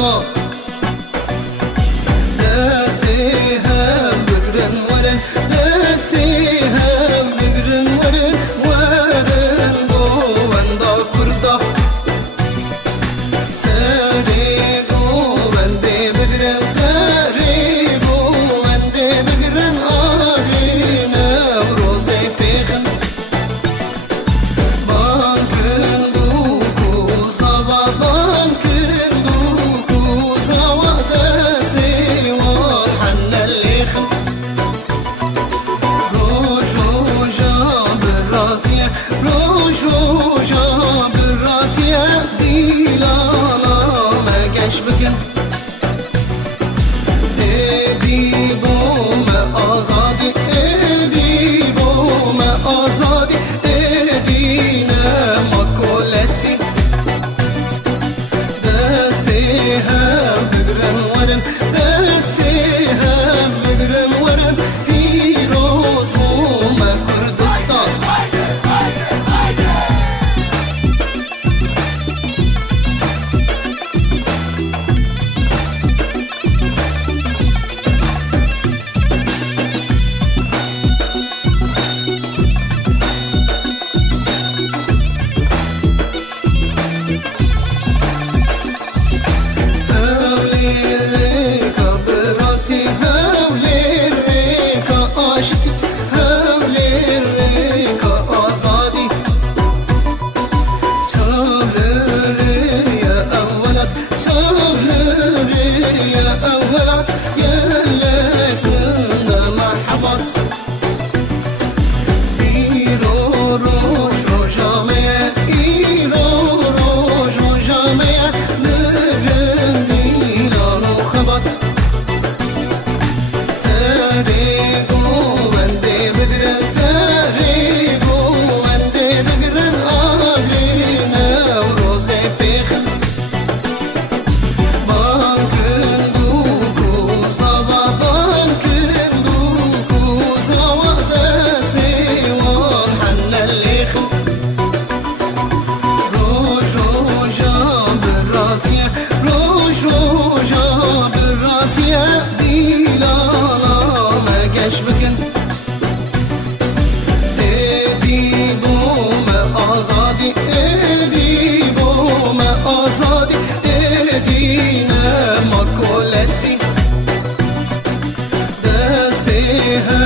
ما دستيها بقرن ورن دستيها بقرن ورن ورن قوان دا كردا سري قوان دي بقرن سري قوان دي بقرن آرين روزي بيخن بانكن دوكو صبا بانكن دوكو صوا دستي والحن الليخن روج روجا بالراتية روج روجا بالراتية ديلالا ما كاش بكن دي بوما آزادي دي بوما آزادي دينا ماكولتي دستيها بقرن ورن دستيها بقرن ورن فيروز بوما كردستان آزادی دينا ماكولتي دستيها